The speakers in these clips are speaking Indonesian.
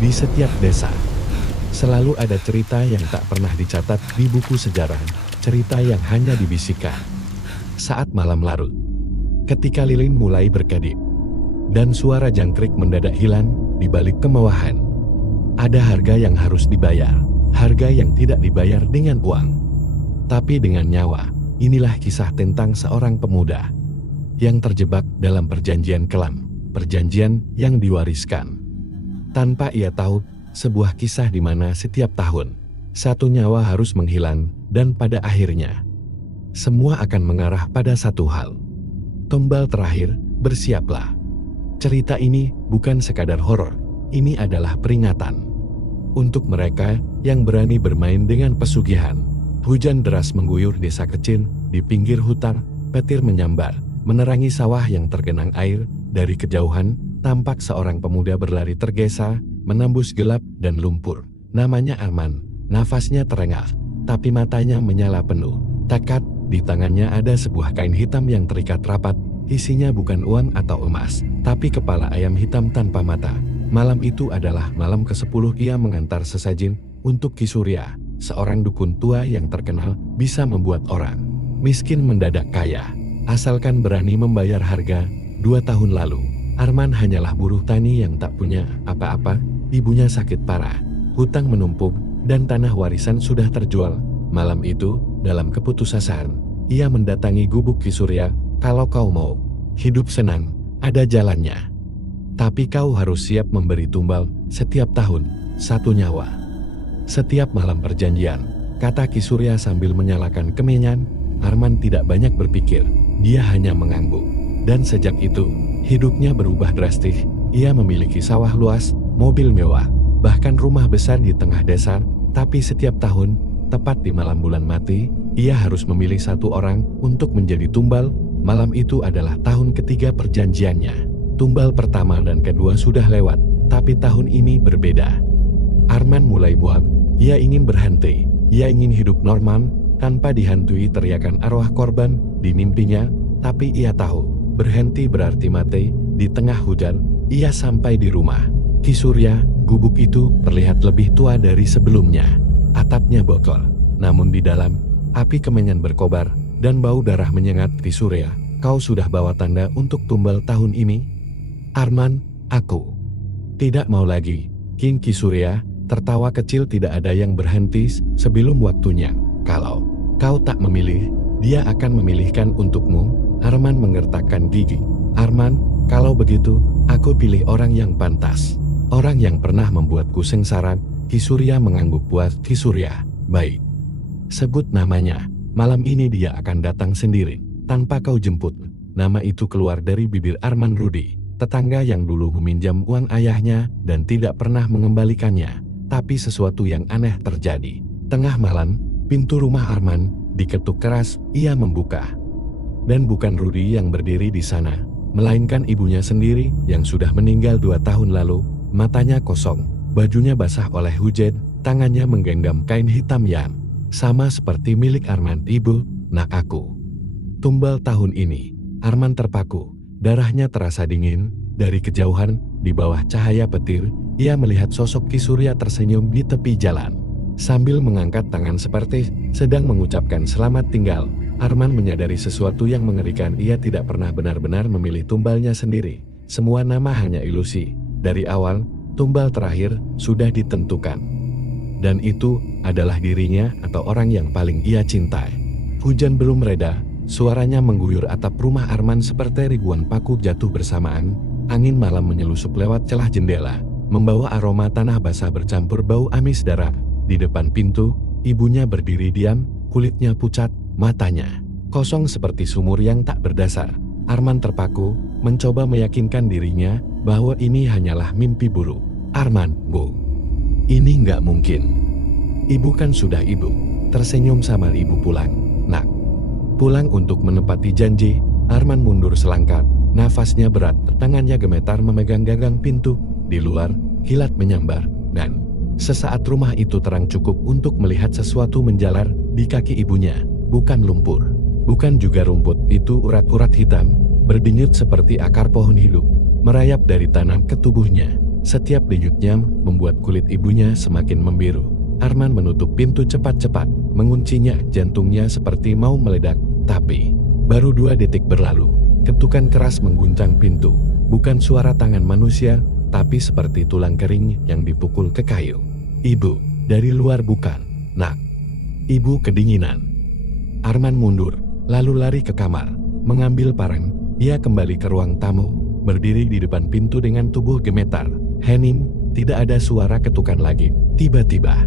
Di setiap desa, selalu ada cerita yang tak pernah dicatat di buku sejarah, cerita yang hanya dibisikkan. Saat malam larut, ketika lilin mulai berkedip, dan suara jangkrik mendadak hilang di balik kemewahan, ada harga yang harus dibayar, harga yang tidak dibayar dengan uang, tapi dengan nyawa. Inilah kisah tentang seorang pemuda yang terjebak dalam perjanjian kelam, perjanjian yang diwariskan. Tanpa ia tahu, sebuah kisah di mana setiap tahun, satu nyawa harus menghilang dan pada akhirnya, semua akan mengarah pada satu hal. Tumbal terakhir, bersiaplah. Cerita ini bukan sekadar horor, ini adalah peringatan. Untuk mereka yang berani bermain dengan pesugihan. Hujan deras mengguyur desa kecil, di pinggir hutan, petir menyambar, menerangi sawah yang tergenang air. Dari kejauhan, tampak seorang pemuda berlari tergesa, menembus gelap dan lumpur. Namanya Arman, nafasnya terengah, tapi matanya menyala penuh. Tekad, di tangannya ada sebuah kain hitam yang terikat rapat, isinya bukan uang atau emas, tapi kepala ayam hitam tanpa mata. Malam itu adalah malam ke-10 ia mengantar sesajen untuk Ki Surya, seorang dukun tua yang terkenal bisa membuat orang miskin mendadak kaya, asalkan berani membayar harga. 2 tahun lalu, Arman hanyalah buruh tani yang tak punya apa-apa, ibunya sakit parah, hutang menumpuk, dan tanah warisan sudah terjual. Malam itu, dalam keputusasaan, ia mendatangi gubuk Ki Surya. Kalau kau mau hidup senang, ada jalannya. Tapi kau harus siap memberi tumbal setiap tahun, 1 nyawa. Setiap malam perjanjian, kata Ki Surya sambil menyalakan kemenyan. Arman tidak banyak berpikir, dia hanya mengangguk. Dan sejak itu, hidupnya berubah drastis. Ia memiliki sawah luas, mobil mewah, bahkan rumah besar di tengah desa. Tapi setiap tahun, tepat di malam bulan mati, ia harus memilih satu orang untuk menjadi tumbal. Malam itu adalah tahun ketiga perjanjiannya. Tumbal pertama dan kedua sudah lewat, tapi tahun ini berbeda. Arman mulai muak, ia ingin berhenti, ia ingin hidup normal, tanpa dihantui teriakan arwah korban di mimpinya. Tapi ia tahu, berhenti berarti mati. Di tengah hujan, ia sampai di rumah Ki Surya. Gubuk itu terlihat lebih tua dari sebelumnya. Atapnya bocor, namun di dalam, api kemenyan berkobar, dan bau darah menyengat. Ki Surya, kau sudah bawa tanda untuk tumbal tahun ini? Arman, aku tidak mau lagi. King Ki Surya tertawa kecil, tidak ada yang berhenti sebelum waktunya. Kalau kau tak memilih, dia akan memilihkan untukmu. Arman mengertakkan gigi. Arman, kalau begitu, aku pilih orang yang pantas. Orang yang pernah membuatku sengsara. Ki Surya mengangguk puas. Ki Surya, baik. Sebut namanya. Malam ini dia akan datang sendiri, tanpa kau jemput. Nama itu keluar dari bibir Arman. Rudi, tetangga yang dulu meminjam uang ayahnya dan tidak pernah mengembalikannya. Tapi sesuatu yang aneh terjadi. Tengah malam, pintu rumah Arman diketuk keras. Ia membuka. Dan bukan Rudi yang berdiri di sana, melainkan ibunya sendiri yang sudah meninggal 2 tahun lalu. Matanya kosong, bajunya basah oleh hujan, tangannya menggenggam kain hitam yang sama seperti milik Arman. Ibu, nak aku. Tumbal tahun ini. Arman terpaku, darahnya terasa dingin. Dari kejauhan, di bawah cahaya petir, ia melihat sosok Ki Surya tersenyum di tepi jalan. Sambil mengangkat tangan seperti sedang mengucapkan selamat tinggal, Arman menyadari sesuatu yang mengerikan. Ia tidak pernah benar-benar memilih tumbalnya sendiri. Semua nama hanya ilusi. Dari awal, tumbal terakhir sudah ditentukan. Dan itu adalah dirinya atau orang yang paling ia cintai. Hujan belum reda, suaranya mengguyur atap rumah Arman seperti ribuan paku jatuh bersamaan. Angin malam menyelusup lewat celah jendela, membawa aroma tanah basah bercampur bau amis darah. Di depan pintu, ibunya berdiri diam, kulitnya pucat, matanya kosong seperti sumur yang tak berdasar. Arman terpaku, mencoba meyakinkan dirinya bahwa ini hanyalah mimpi buruk. Arman, Bu, ini nggak mungkin. Ibu kan sudah ibu. Tersenyum samar ibu. Pulang, nak. Pulang untuk menepati janji. Arman mundur selangkah, nafasnya berat, tangannya gemetar memegang gagang pintu. Di luar, kilat menyambar, dan sesaat rumah itu terang cukup untuk melihat sesuatu menjalar di kaki ibunya. Bukan lumpur, bukan juga rumput, itu urat-urat hitam, berdenyut seperti akar pohon hidup, merayap dari tanah ke tubuhnya. Setiap denyutnya membuat kulit ibunya semakin membiru. Arman menutup pintu cepat-cepat, menguncinya, jantungnya seperti mau meledak. Tapi, baru 2 detik berlalu, ketukan keras mengguncang pintu. Bukan suara tangan manusia, tapi seperti tulang kering yang dipukul ke kayu. "Ibu," dari luar. "Bukan, Nak." Ibu kedinginan. Arman mundur, lalu lari ke kamar, mengambil parang. Dia kembali ke ruang tamu, berdiri di depan pintu dengan tubuh gemetar. Hening, tidak ada suara ketukan lagi. Tiba-tiba,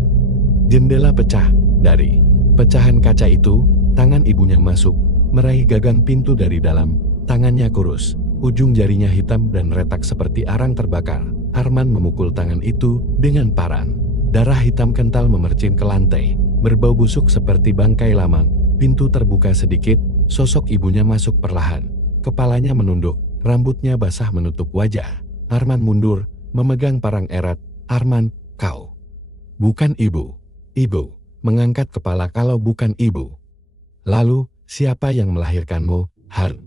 jendela pecah. Dari pecahan kaca itu, tangan ibunya masuk, meraih gagang pintu dari dalam. Tangannya kurus, ujung jarinya hitam dan retak seperti arang terbakar. Arman memukul tangan itu dengan parang. Darah hitam kental memercik ke lantai, berbau busuk seperti bangkai lama. Pintu terbuka sedikit, sosok ibunya masuk perlahan. Kepalanya menunduk, rambutnya basah menutup wajah. Arman mundur, memegang parang erat. "Arman, kau bukan ibu." "Ibu." Mengangkat kepala. "Kalau bukan ibu, lalu siapa yang melahirkanmu, Han?"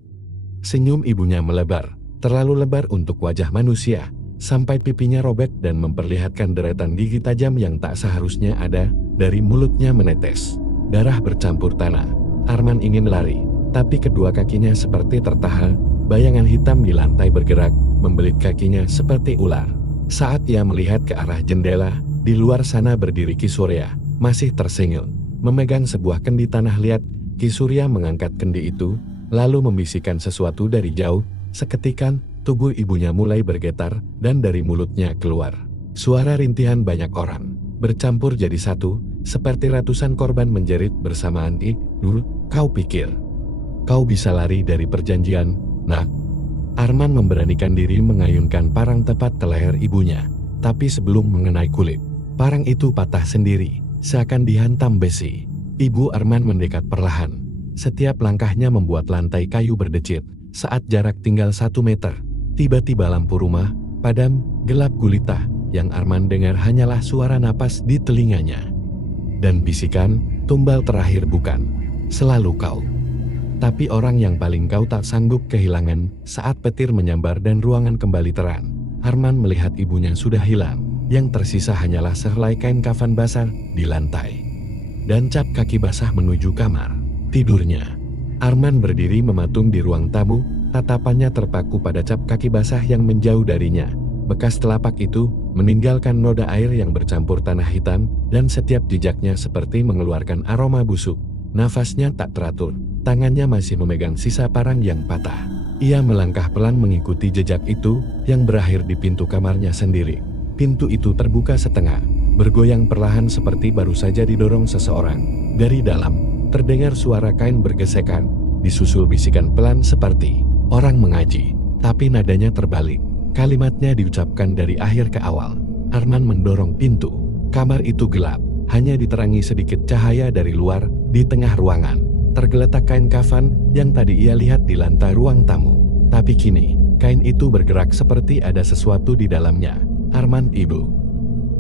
Senyum ibunya melebar, terlalu lebar untuk wajah manusia, sampai pipinya robek dan memperlihatkan deretan gigi tajam yang tak seharusnya ada. Dari mulutnya menetes darah bercampur tanah. Arman ingin lari, tapi kedua kakinya seperti tertahan. Bayangan hitam di lantai bergerak, membelit kakinya seperti ular. Saat ia melihat ke arah jendela, di luar sana berdiri Ki Surya, masih tersenyum, memegang sebuah kendi tanah liat. Ki Surya mengangkat kendi itu, lalu membisikkan sesuatu dari jauh. Seketika, tubuh ibunya mulai bergetar, dan dari mulutnya keluar suara rintihan banyak orang, bercampur jadi satu, seperti ratusan korban menjerit bersamaan. "Dul, kau pikir kau bisa lari dari perjanjian, Nak?" Arman memberanikan diri mengayunkan parang tepat ke leher ibunya, tapi sebelum mengenai kulit, parang itu patah sendiri, seakan dihantam besi. Ibu Arman mendekat perlahan. Setiap langkahnya membuat lantai kayu berdecit. Saat jarak tinggal 1 meter, tiba-tiba lampu rumah padam, gelap gulita. Yang Arman dengar hanyalah suara napas di telinganya. Dan bisikan, "Tumbal terakhir bukan selalu kau, tapi orang yang paling kau tak sanggup kehilangan." Saat petir menyambar dan ruangan kembali terang, Arman melihat ibunya sudah hilang. Yang tersisa hanyalah sehelai kain kafan basah di lantai, dan cap kaki basah menuju kamar tidurnya. Arman berdiri mematung di ruang tamu, tatapannya terpaku pada cap kaki basah yang menjauh darinya. Bekas telapak itu meninggalkan noda air yang bercampur tanah hitam, dan setiap jejaknya seperti mengeluarkan aroma busuk. Nafasnya tak teratur, tangannya masih memegang sisa parang yang patah. Ia melangkah pelan mengikuti jejak itu, yang berakhir di pintu kamarnya sendiri. Pintu itu terbuka setengah, bergoyang perlahan seperti baru saja didorong seseorang. Dari dalam, terdengar suara kain bergesekan, disusul bisikan pelan seperti orang mengaji, tapi nadanya terbalik. Kalimatnya diucapkan dari akhir ke awal. Arman mendorong pintu. Kamar itu gelap, hanya diterangi sedikit cahaya dari luar. Di tengah ruangan, tergeletak kain kafan yang tadi ia lihat di lantai ruang tamu. Tapi kini, kain itu bergerak seperti ada sesuatu di dalamnya. "Arman, ibu."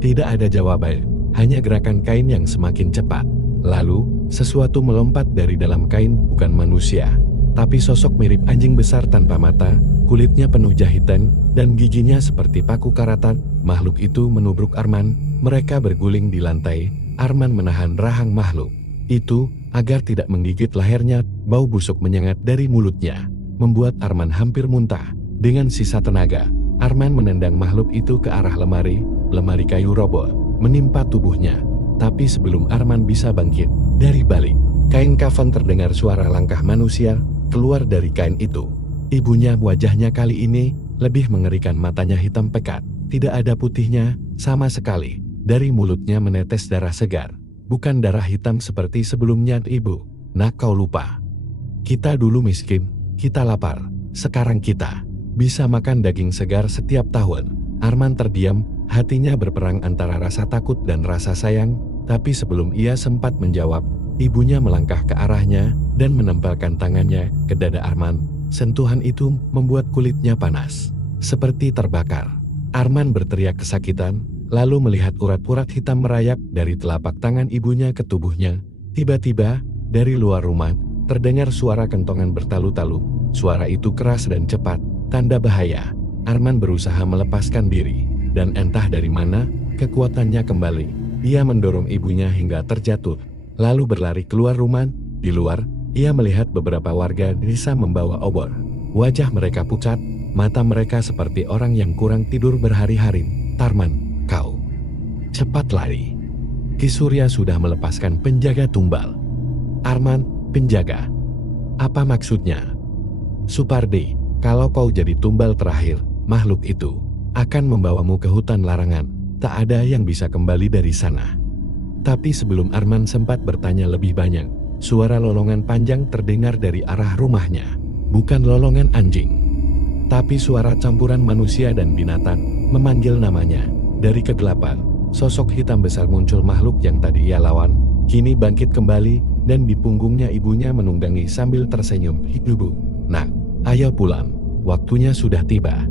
Tidak ada jawaban, hanya gerakan kain yang semakin cepat. Lalu, sesuatu melompat dari dalam kain, bukan manusia, tapi sosok mirip anjing besar tanpa mata, kulitnya penuh jahitan, dan giginya seperti paku karatan. Makhluk itu menubruk Arman, mereka berguling di lantai. Arman menahan rahang makhluk itu, agar tidak menggigit lehernya. Bau busuk menyengat dari mulutnya, membuat Arman hampir muntah. Dengan sisa tenaga, Arman menendang makhluk itu ke arah lemari. Lemari kayu roboh, menimpa tubuhnya. Tapi sebelum Arman bisa bangkit, dari balik kain kafan terdengar suara langkah manusia keluar dari kain itu. Ibunya, wajahnya kali ini lebih mengerikan, matanya hitam pekat, tidak ada putihnya sama sekali. Dari mulutnya menetes darah segar, bukan darah hitam seperti sebelumnya. "Ibu, Nak, kau lupa. Kita dulu miskin, kita lapar, sekarang kita bisa makan daging segar setiap tahun." Arman terdiam, hatinya berperang antara rasa takut dan rasa sayang. Tapi sebelum ia sempat menjawab, ibunya melangkah ke arahnya dan menempelkan tangannya ke dada Arman. Sentuhan itu membuat kulitnya panas, seperti terbakar. Arman berteriak kesakitan, lalu melihat urat-urat hitam merayap dari telapak tangan ibunya ke tubuhnya. Tiba-tiba, dari luar rumah, terdengar suara kentongan bertalu-talu. Suara itu keras dan cepat, tanda bahaya. Arman berusaha melepaskan diri, dan entah dari mana, kekuatannya kembali. Ia mendorong ibunya hingga terjatuh, lalu berlari keluar rumah. Di luar, ia melihat beberapa warga desa membawa obor. Wajah mereka pucat, mata mereka seperti orang yang kurang tidur berhari-hari. Tarman, kau cepat lari. Ki Surya sudah melepaskan penjaga tumbal. Arman, penjaga. Apa maksudnya? Supardi, kalau kau jadi tumbal terakhir, makhluk itu akan membawamu ke hutan larangan. Tak ada yang bisa kembali dari sana. Tapi sebelum Arman sempat bertanya lebih banyak, suara lolongan panjang terdengar dari arah rumahnya. Bukan lolongan anjing, tapi suara campuran manusia dan binatang memanggil namanya. Dari kegelapan, sosok hitam besar muncul. Makhluk yang tadi ia lawan kini bangkit kembali, dan di punggungnya ibunya menunggangi sambil tersenyum. Ibu, nak, ayo pulang, waktunya sudah tiba.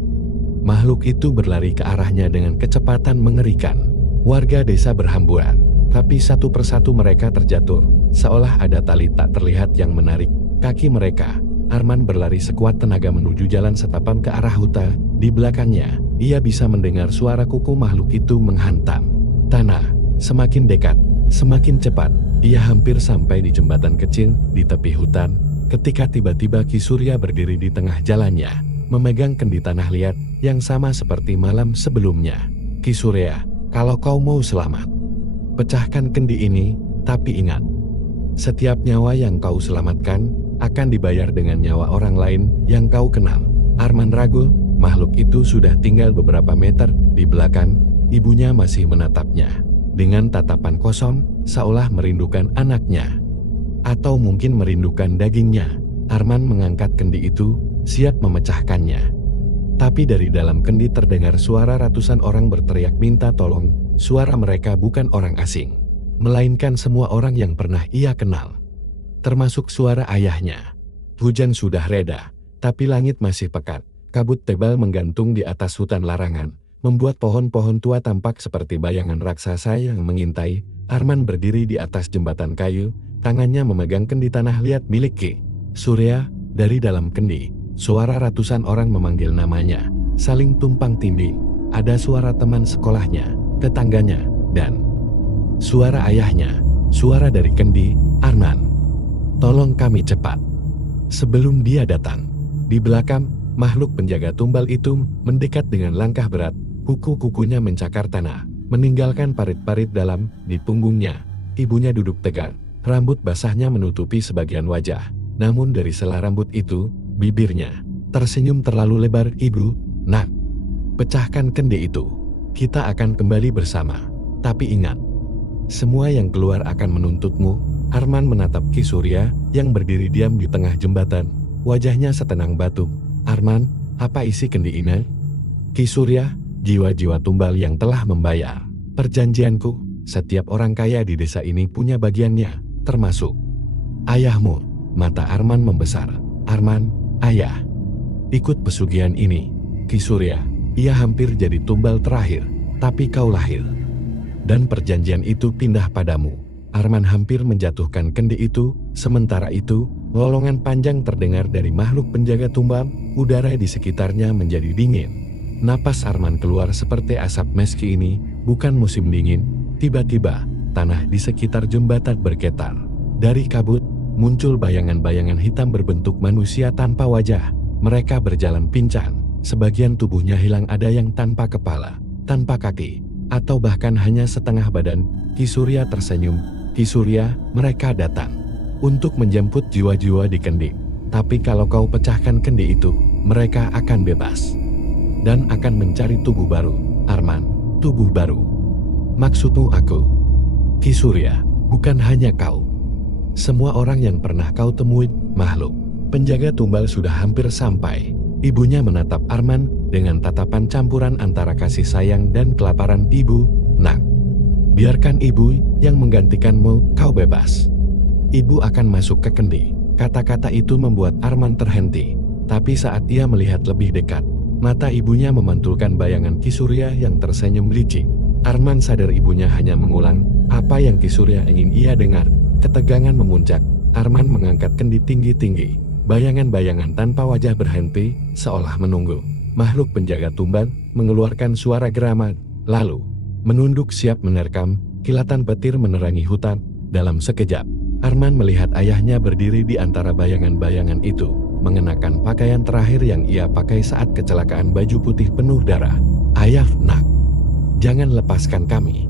Makhluk itu berlari ke arahnya dengan kecepatan mengerikan. Warga desa berhamburan, tapi satu persatu mereka terjatuh, seolah ada tali tak terlihat yang menarik kaki mereka. Arman berlari sekuat tenaga menuju jalan setapak ke arah hutan. Di belakangnya, ia bisa mendengar suara kuku makhluk itu menghantam tanah. Semakin dekat, semakin cepat. Ia hampir sampai di jembatan kecil di tepi hutan, ketika tiba-tiba Ki Surya berdiri di tengah jalannya, memegang kendi tanah liat yang sama seperti malam sebelumnya. Ki Surya, kalau kau mau selamat, pecahkan kendi ini, tapi ingat, setiap nyawa yang kau selamatkan akan dibayar dengan nyawa orang lain yang kau kenal. Arman ragu, makhluk itu sudah tinggal beberapa meter di belakang. Ibunya masih menatapnya dengan tatapan kosong, seolah merindukan anaknya, atau mungkin merindukan dagingnya. Arman mengangkat kendi itu, siap memecahkannya. Tapi dari dalam kendi terdengar suara ratusan orang berteriak minta tolong. Suara mereka bukan orang asing, melainkan semua orang yang pernah ia kenal, termasuk suara ayahnya. Hujan sudah reda, tapi langit masih pekat. Kabut tebal menggantung di atas hutan larangan, membuat pohon-pohon tua tampak seperti bayangan raksasa yang mengintai. Arman berdiri di atas jembatan kayu, tangannya memegang kendi tanah liat milik Ki Surya. Dari dalam kendi, suara ratusan orang memanggil namanya, saling tumpang tindih. Ada suara teman sekolahnya, tetangganya, dan suara ayahnya. Suara dari kendi, Arman, tolong kami cepat, sebelum dia datang. Di belakang, makhluk penjaga tumbal itu mendekat dengan langkah berat. Kuku-kukunya mencakar tanah, meninggalkan parit-parit dalam di punggungnya. Ibunya duduk tegak, rambut basahnya menutupi sebagian wajah. Namun dari sela rambut itu, bibirnya tersenyum terlalu lebar. Ibu, nak, pecahkan kendi itu. Kita akan kembali bersama. Tapi ingat, semua yang keluar akan menuntutmu. Arman menatap Ki Surya yang berdiri diam di tengah jembatan. Wajahnya setenang batu. Arman, apa isi kendi ini? Ki Surya, jiwa-jiwa tumbal yang telah membayar perjanjianku. Setiap orang kaya di desa ini punya bagiannya, termasuk ayahmu. Mata Arman membesar. Arman, ayah, ikut pesugihan ini. Ki Surya, ia hampir jadi tumbal terakhir, tapi kau lahir, dan perjanjian itu pindah padamu. Arman hampir menjatuhkan kendi itu. Sementara itu, lolongan panjang terdengar dari makhluk penjaga tumbal. Udara di sekitarnya menjadi dingin. Napas Arman keluar seperti asap. Meski ini bukan musim dingin, tiba-tiba tanah di sekitar jembatan bergetar. Dari kabut muncul bayangan-bayangan hitam berbentuk manusia tanpa wajah. Mereka berjalan pincang, sebagian tubuhnya hilang. Ada yang tanpa kepala, tanpa kaki, atau bahkan hanya setengah badan. Ki Surya tersenyum. Ki Surya, mereka datang untuk menjemput jiwa-jiwa di kendi. Tapi kalau kau pecahkan kendi itu, mereka akan bebas dan akan mencari tubuh baru. Arman, tubuh baru. Maksudmu aku? Ki Surya, bukan hanya kau. Semua orang yang pernah kau temui. Makhluk penjaga tumbal sudah hampir sampai. Ibunya menatap Arman dengan tatapan campuran antara kasih sayang dan kelaparan. Ibu, nak, biarkan ibu yang menggantikanmu. Kau bebas. Ibu akan masuk ke kendi. Kata-kata itu membuat Arman terhenti. Tapi saat ia melihat lebih dekat, mata ibunya memantulkan bayangan Ki Surya yang tersenyum licik. Arman sadar ibunya hanya mengulang apa yang Ki Surya ingin ia dengar. Ketegangan memuncak. Arman mengangkat kendi tinggi-tinggi. Bayangan-bayangan tanpa wajah berhenti, seolah menunggu. Makhluk penjaga tumbal mengeluarkan suara geraman, lalu menunduk siap menerkam. Kilatan petir menerangi hutan. Dalam sekejap, Arman melihat ayahnya berdiri di antara bayangan-bayangan itu, mengenakan pakaian terakhir yang ia pakai saat kecelakaan, baju putih penuh darah. "Ayah, nak, jangan lepaskan kami,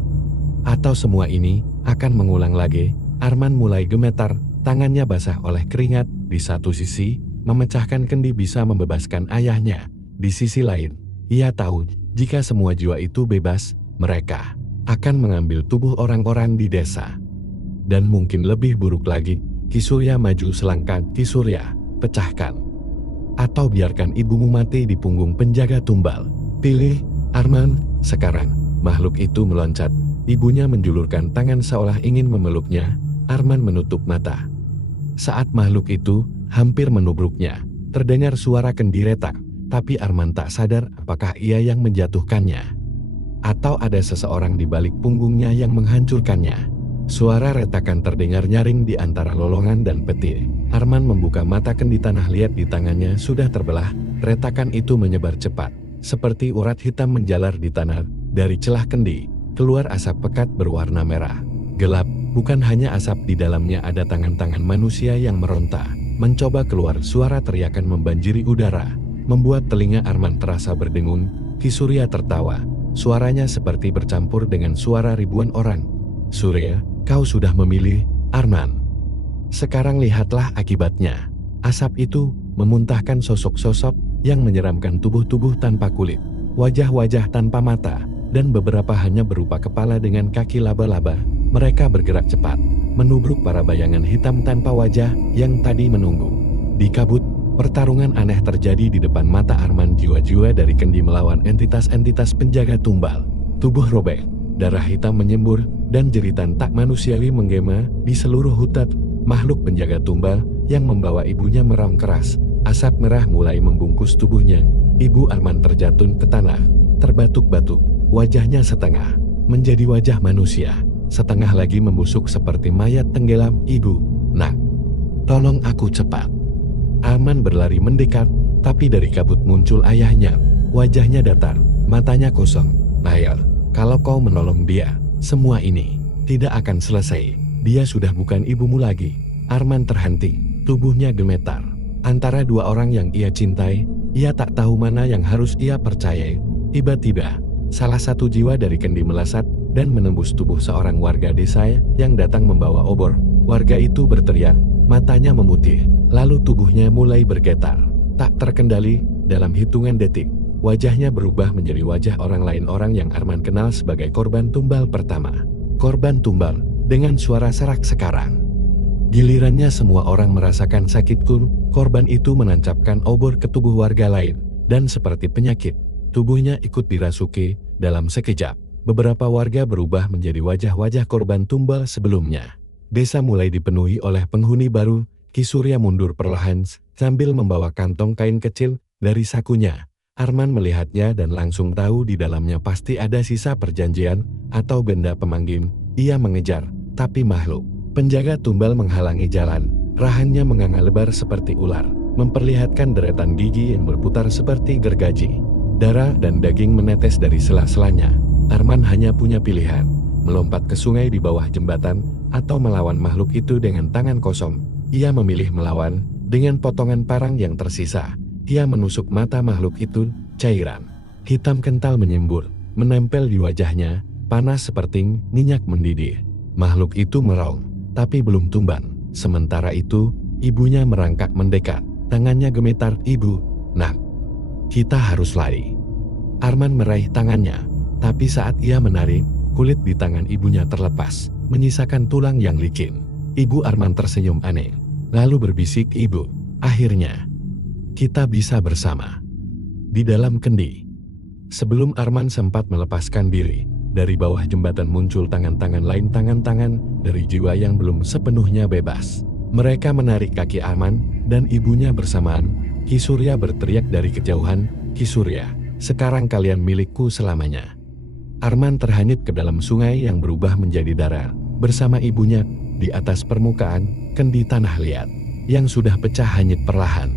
atau semua ini akan mengulang lagi." Arman mulai gemetar, tangannya basah oleh keringat. Di satu sisi, memecahkan kendi bisa membebaskan ayahnya. Di sisi lain, ia tahu jika semua jiwa itu bebas, mereka akan mengambil tubuh orang-orang di desa. Dan mungkin lebih buruk lagi, Ki Surya maju selangkah. "Ki Surya, pecahkan. Atau biarkan ibumu mati di punggung penjaga tumbal. Pilih, Arman." Sekarang, makhluk itu meloncat. Ibunya menjulurkan tangan seolah ingin memeluknya. Arman menutup mata. Saat makhluk itu hampir menubruknya, terdengar suara kendi retak. Tapi Arman tak sadar apakah ia yang menjatuhkannya, atau ada seseorang di balik punggungnya yang menghancurkannya. Suara retakan terdengar nyaring di antara lolongan dan petir. Arman membuka mata, kendi tanah liat di tangannya sudah terbelah. Retakan itu menyebar cepat, seperti urat hitam menjalar di tanah. Dari celah kendi, keluar asap pekat berwarna merah. Gelap, bukan hanya asap, di dalamnya ada tangan-tangan manusia yang meronta, mencoba keluar. Suara teriakan membanjiri udara, membuat telinga Arman terasa berdengung. Ki Surya tertawa, suaranya seperti bercampur dengan suara ribuan orang. "Surya, kau sudah memilih, Arman. Sekarang lihatlah akibatnya." Asap itu memuntahkan sosok-sosok yang menyeramkan, tubuh-tubuh tanpa kulit, wajah-wajah tanpa mata, dan beberapa hanya berupa kepala dengan kaki laba-laba. Mereka bergerak cepat, menubruk para bayangan hitam tanpa wajah yang tadi menunggu. Di kabut, pertarungan aneh terjadi di depan mata Arman. Jiwa-jiwa dari kendi melawan entitas-entitas penjaga tumbal. Tubuh robek, darah hitam menyembur, dan jeritan tak manusiawi menggema di seluruh hutan. Makhluk penjaga tumbal yang membawa ibunya meram keras. Asap merah mulai membungkus tubuhnya. Ibu Arman terjatuh ke tanah, terbatuk-batuk. Wajahnya setengah menjadi wajah manusia, setengah lagi membusuk seperti mayat tenggelam. "Ibu, nak, tolong aku cepat." Arman berlari mendekat, tapi dari kabut muncul ayahnya. Wajahnya datar, matanya kosong. "Ayah, kalau kau menolong dia, semua ini tidak akan selesai. Dia sudah bukan ibumu lagi." Arman terhenti, tubuhnya gemetar. Antara dua orang yang ia cintai, ia tak tahu mana yang harus ia percayai. Tiba-tiba, salah satu jiwa dari kendi melesat dan menembus tubuh seorang warga desa yang datang membawa obor. Warga itu berteriak, matanya memutih, lalu tubuhnya mulai bergetar. Tak terkendali, dalam hitungan detik, wajahnya berubah menjadi wajah orang lain, orang yang Arman kenal sebagai korban tumbal pertama. Korban tumbal, dengan suara serak sekarang. Gilirannya semua orang merasakan sakitku. Korban itu menancapkan obor ke tubuh warga lain, dan seperti penyakit, tubuhnya ikut dirasuki. Dalam sekejap, beberapa warga berubah menjadi wajah-wajah korban tumbal sebelumnya. Desa mulai dipenuhi oleh penghuni baru. Ki Surya mundur perlahan sambil membawa kantong kain kecil dari sakunya. Arman melihatnya dan langsung tahu di dalamnya pasti ada sisa perjanjian atau benda pemanggil. Ia mengejar, tapi makhluk penjaga tumbal menghalangi jalan. Rahangnya menganga lebar seperti ular, memperlihatkan deretan gigi yang berputar seperti gergaji. Darah dan daging menetes dari sela-selanya. Arman hanya punya pilihan, melompat ke sungai di bawah jembatan, atau melawan makhluk itu dengan tangan kosong. Ia memilih melawan. Dengan potongan parang yang tersisa, ia menusuk mata makhluk itu. Cairan hitam kental menyembur, menempel di wajahnya, panas seperti minyak mendidih. Makhluk itu meraung, tapi belum tumbang. Sementara itu, ibunya merangkak mendekat, tangannya gemetar. "Ibu, nak, kita harus lari." Arman meraih tangannya, tapi saat ia menarik, kulit di tangan ibunya terlepas, menyisakan tulang yang licin. Ibu Arman tersenyum aneh, lalu berbisik, "Ibu, akhirnya kita bisa bersama." Di dalam kendi, sebelum Arman sempat melepaskan diri, dari bawah jembatan muncul tangan-tangan lain, tangan-tangan dari jiwa yang belum sepenuhnya bebas. Mereka menarik kaki Arman dan ibunya bersamaan. Ki Surya berteriak dari kejauhan, "Ki Surya, sekarang kalian milikku selamanya." Arman terhanyut ke dalam sungai yang berubah menjadi darah. Bersama ibunya, di atas permukaan kendi tanah liat yang sudah pecah hanyut perlahan.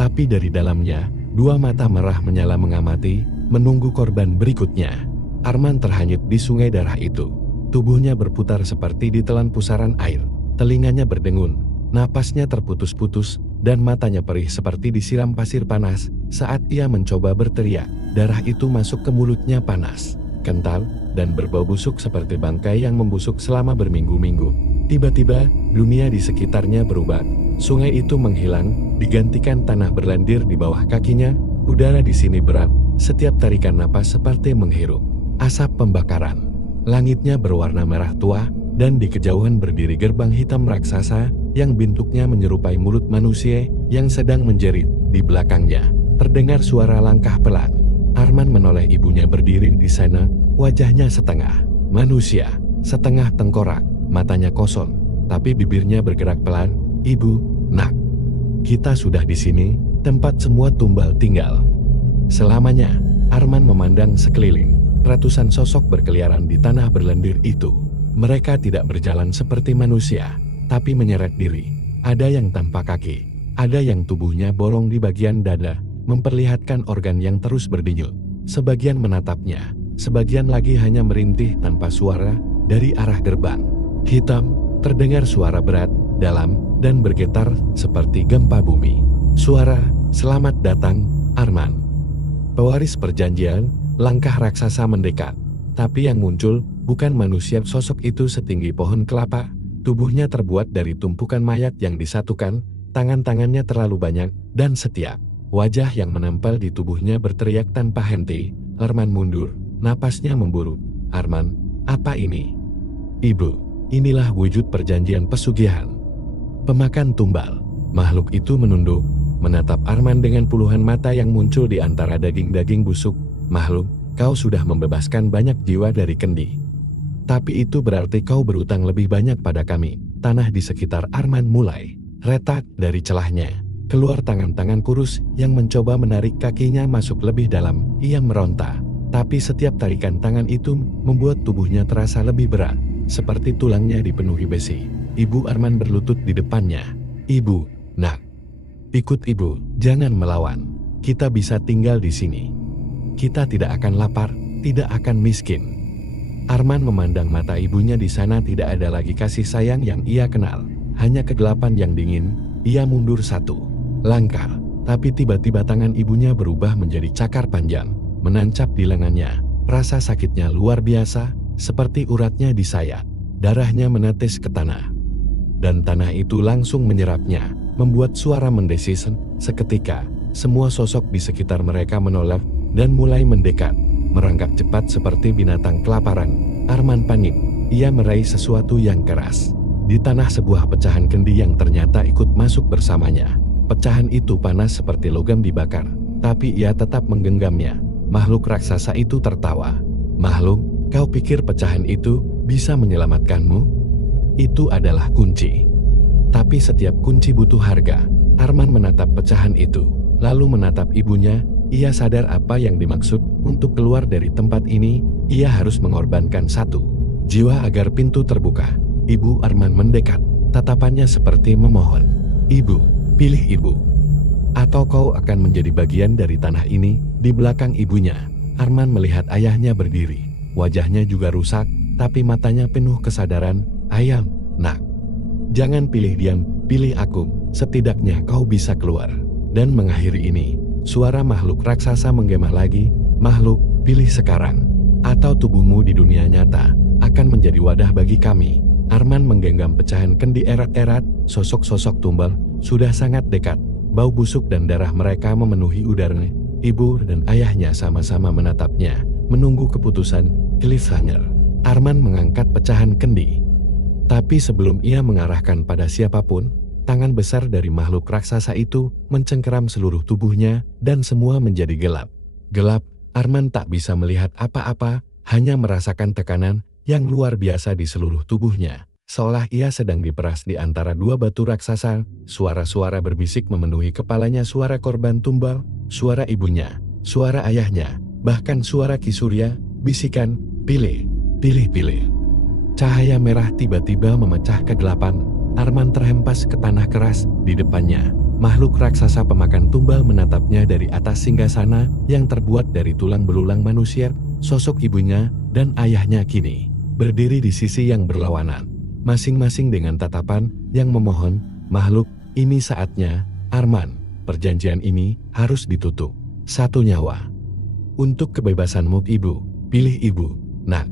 Tapi dari dalamnya, dua mata merah menyala mengamati. menunggu korban berikutnya. Arman terhanyut di sungai darah itu. Tubuhnya berputar seperti ditelan pusaran air. Telinganya berdengun, napasnya terputus-putus, dan matanya perih seperti disiram pasir panas. Saat ia mencoba berteriak, darah itu masuk ke mulutnya panas, kental, dan berbau busuk seperti bangkai yang membusuk selama berminggu-minggu. Tiba-tiba, dunia di sekitarnya berubah. Sungai itu menghilang, digantikan tanah berlendir di bawah kakinya. Udara di sini berat, setiap tarikan napas seperti menghirup asap pembakaran. Langitnya berwarna merah tua, dan di kejauhan berdiri gerbang hitam raksasa yang bentuknya menyerupai mulut manusia yang sedang menjerit. Di belakangnya terdengar suara langkah pelan. Arman menoleh ibunya berdiri di sana, wajahnya setengah manusia, setengah tengkorak, matanya kosong, tapi bibirnya bergerak pelan. "Ibu, Nak, kita sudah di sini, tempat semua tumbal tinggal selamanya." Arman memandang sekeliling. Ratusan sosok berkeliaran di tanah berlendir itu. Mereka tidak berjalan seperti manusia, tapi menyeret diri. Ada yang tanpa kaki, ada yang tubuhnya bolong di bagian dada, memperlihatkan organ yang terus berdenyut. Sebagian menatapnya, sebagian lagi hanya merintih tanpa suara. Dari arah gerbang hitam, terdengar suara berat, dalam, dan bergetar seperti gempa bumi. Suara, "Selamat datang, Arman, pewaris perjanjian." Langkah raksasa mendekat, tapi yang muncul bukan manusia. Sosok itu setinggi pohon kelapa, tubuhnya terbuat dari tumpukan mayat yang disatukan, tangan-tangannya terlalu banyak, dan setiap wajah yang menempel di tubuhnya berteriak tanpa henti, "Arman, mundur!" Napasnya memburu. "Arman, apa ini?" "Ibu, inilah wujud perjanjian pesugihan, pemakan tumbal." Makhluk itu menunduk, menatap Arman dengan puluhan mata yang muncul di antara daging-daging busuk. "Makhluk, kau sudah membebaskan banyak jiwa dari kendi. Tapi itu berarti kau berutang lebih banyak pada kami." Tanah di sekitar Arman mulai retak. Dari celahnya keluar tangan-tangan kurus yang mencoba menarik kakinya masuk lebih dalam. Ia meronta, tapi setiap tarikan tangan itu membuat tubuhnya terasa lebih berat, seperti tulangnya dipenuhi besi. Ibu Arman berlutut di depannya. "Ibu, Nak, ikut ibu, jangan melawan. Kita bisa tinggal di sini. Kita tidak akan lapar, tidak akan miskin." Arman memandang mata ibunya di sana. Tidak ada lagi kasih sayang yang ia kenal, hanya kegelapan yang dingin. Ia mundur satu langkah, tapi tiba-tiba tangan ibunya berubah menjadi cakar panjang, menancap di lengannya. Rasa sakitnya luar biasa, seperti uratnya disayat. Darahnya menetes ke tanah, dan tanah itu langsung menyerapnya, membuat suara mendesis. Seketika, semua sosok di sekitar mereka menoleh dan mulai mendekat, merangkak cepat seperti binatang kelaparan. Arman panik, ia meraih sesuatu yang keras. Di tanah sebuah pecahan kendi yang ternyata ikut masuk bersamanya. Pecahan itu panas seperti logam dibakar, tapi ia tetap menggenggamnya. Makhluk raksasa itu tertawa. "Makhluk, kau pikir pecahan itu bisa menyelamatkanmu? Itu adalah kunci. Tapi setiap kunci butuh harga." Arman menatap pecahan itu, lalu menatap ibunya. Ia sadar apa yang dimaksud. Untuk keluar dari tempat ini, ia harus mengorbankan satu jiwa agar pintu terbuka. Ibu Arman mendekat, tatapannya seperti memohon. "Ibu, pilih ibu, atau kau akan menjadi bagian dari tanah ini." Di belakang ibunya, Arman melihat ayahnya berdiri. Wajahnya juga rusak, tapi matanya penuh kesadaran. "Ayam, Nak, jangan pilih diam, pilih aku, setidaknya kau bisa keluar." Dan mengakhiri ini, suara makhluk raksasa menggema lagi. "Makhluk, pilih sekarang, atau tubuhmu di dunia nyata akan menjadi wadah bagi kami." Arman menggenggam pecahan kendi erat-erat. Sosok-sosok tumbal sudah sangat dekat. Bau busuk dan darah mereka memenuhi udara. Ibu dan ayahnya sama-sama menatapnya, menunggu keputusan. Cliffhanger. Arman mengangkat pecahan kendi, tapi sebelum ia mengarahkan pada siapapun, tangan besar dari makhluk raksasa itu mencengkeram seluruh tubuhnya, dan semua menjadi gelap. Gelap, Arman tak bisa melihat apa-apa, hanya merasakan tekanan yang luar biasa di seluruh tubuhnya. Seolah ia sedang diperas di antara dua batu raksasa. Suara-suara berbisik memenuhi kepalanya, suara korban tumbal, suara ibunya, suara ayahnya, bahkan suara Ki Surya. Bisikan, "Pilih, pilih, pilih." Cahaya merah tiba-tiba memecah kegelapan. Arman terhempas ke tanah keras di depannya. Makhluk raksasa pemakan tumbal menatapnya dari atas singgasana yang terbuat dari tulang belulang manusia. Sosok ibunya dan ayahnya kini berdiri di sisi yang berlawanan, masing-masing dengan tatapan yang memohon. Makhluk, ini saatnya, Arman. Perjanjian ini harus ditutup. Satu nyawa. Untuk kebebasanmu ibu, pilih ibu, nak.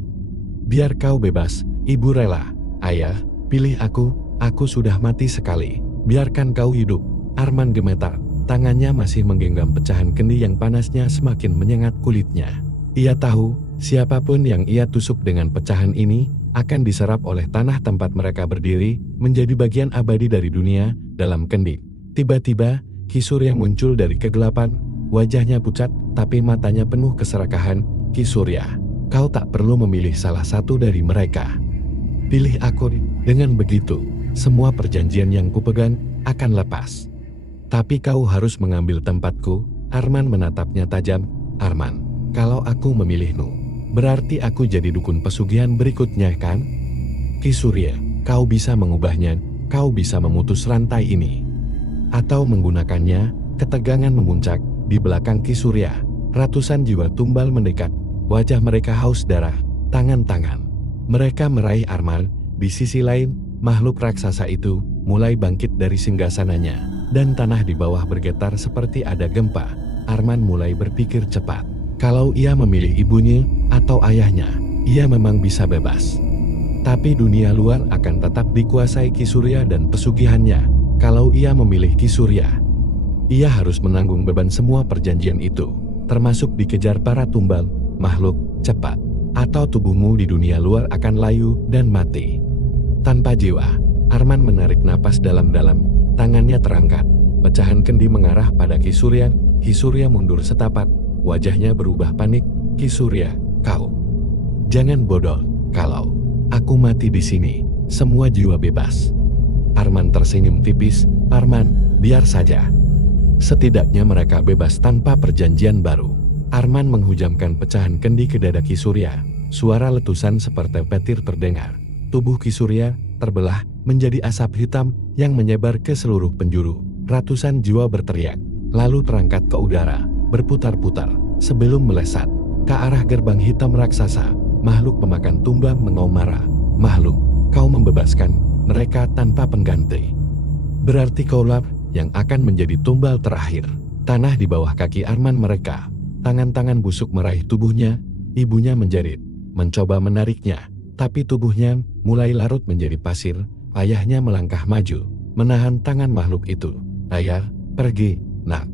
Biar kau bebas, ibu rela. Ayah, pilih aku sudah mati sekali. Biarkan kau hidup. Arman gemetar, tangannya masih menggenggam pecahan kendi yang panasnya semakin menyengat kulitnya. Ia tahu, siapapun yang ia tusuk dengan pecahan ini, akan diserap oleh tanah tempat mereka berdiri, menjadi bagian abadi dari dunia, dalam kendi. Tiba-tiba, Ki Surya muncul dari kegelapan, wajahnya pucat, tapi matanya penuh keserakahan. Ki Surya, kau tak perlu memilih salah satu dari mereka. Pilih aku, dengan begitu, semua perjanjian yang kupegang akan lepas. Tapi kau harus mengambil tempatku. Arman menatapnya tajam. Arman, kalau aku memilihmu, berarti aku jadi dukun pesugihan berikutnya kan? Ki Surya, kau bisa mengubahnya, kau bisa memutus rantai ini. Atau menggunakannya. Ketegangan memuncak di belakang Ki Surya. Ratusan jiwa tumbal mendekat, wajah mereka haus darah, tangan-tangan mereka meraih Arman. Di sisi lain, makhluk raksasa itu mulai bangkit dari singgasananya, dan tanah di bawah bergetar seperti ada gempa. Arman mulai berpikir cepat. Kalau ia memilih ibunya atau ayahnya, ia memang bisa bebas. Tapi dunia luar akan tetap dikuasai Ki Surya dan pesugihannya. Kalau ia memilih Ki Surya, ia harus menanggung beban semua perjanjian itu, termasuk dikejar para tumbal. Makhluk, cepat, atau tubuhmu di dunia luar akan layu dan mati. Tanpa jiwa, Arman menarik napas dalam-dalam, tangannya terangkat, pecahan kendi mengarah pada Ki Surya. Ki Surya mundur setapak, wajahnya berubah panik. Ki Surya, kau jangan bodoh. Kalau aku mati di sini, semua jiwa bebas. Arman tersenyum tipis. Arman, biar saja. Setidaknya mereka bebas tanpa perjanjian baru. Arman menghujamkan pecahan kendi ke dada Ki Surya. Suara letusan seperti petir terdengar. Tubuh Ki Surya terbelah menjadi asap hitam yang menyebar ke seluruh penjuru. Ratusan jiwa berteriak, lalu terangkat ke udara, berputar-putar, sebelum melesat ke arah gerbang hitam raksasa. Makhluk pemakan tumbal mengaum marah. Makhluk, kau membebaskan mereka tanpa pengganti. Berarti kaulah yang akan menjadi tumbal terakhir. Tanah di bawah kaki Arman mereka. Tangan-tangan busuk meraih tubuhnya. Ibunya menjerit, mencoba menariknya, tapi tubuhnya mulai larut menjadi pasir. Ayahnya melangkah maju, menahan tangan makhluk itu. Ayah, pergi, nak.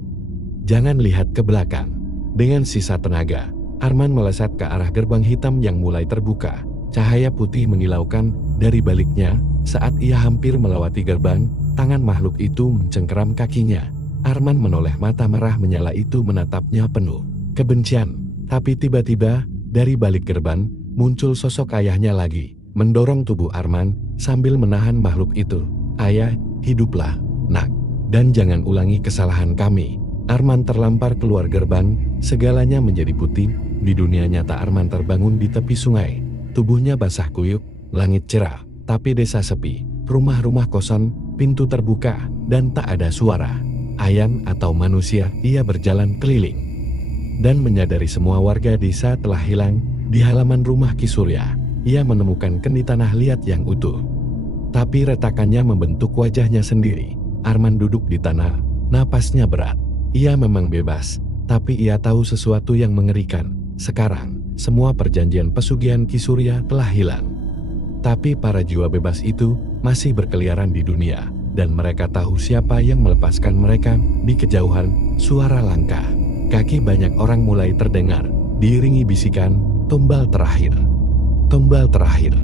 Jangan lihat ke belakang. Dengan sisa tenaga, Arman melesat ke arah gerbang hitam yang mulai terbuka. Cahaya putih mengilaukan dari baliknya. Saat ia hampir melewati gerbang, tangan makhluk itu mencengkeram kakinya. Arman menoleh, mata merah menyala itu menatapnya penuh kebencian. Tapi tiba-tiba, dari balik gerbang, muncul sosok ayahnya lagi, mendorong tubuh Arman sambil menahan makhluk itu. Ayah, hiduplah, nak. Dan jangan ulangi kesalahan kami. Arman terlampar keluar gerbang, segalanya menjadi putih. Di dunia nyata Arman terbangun di tepi sungai. Tubuhnya basah kuyup, langit cerah. Tapi desa sepi, rumah-rumah kosong, pintu terbuka, dan tak ada suara ayam atau manusia. Ia berjalan keliling dan menyadari semua warga desa telah hilang. Di halaman rumah Ki Surya, ia menemukan kendi tanah liat yang utuh, tapi retakannya membentuk wajahnya sendiri. Arman duduk di tanah, napasnya berat. Ia memang bebas, tapi ia tahu sesuatu yang mengerikan. Sekarang, semua perjanjian pesugihan Ki Surya telah hilang. Tapi para jiwa bebas itu masih berkeliaran di dunia, dan mereka tahu siapa yang melepaskan mereka. Di kejauhan, suara langkah kaki banyak orang mulai terdengar, diiringi bisikan, tumbal terakhir. Tumbal terakhir.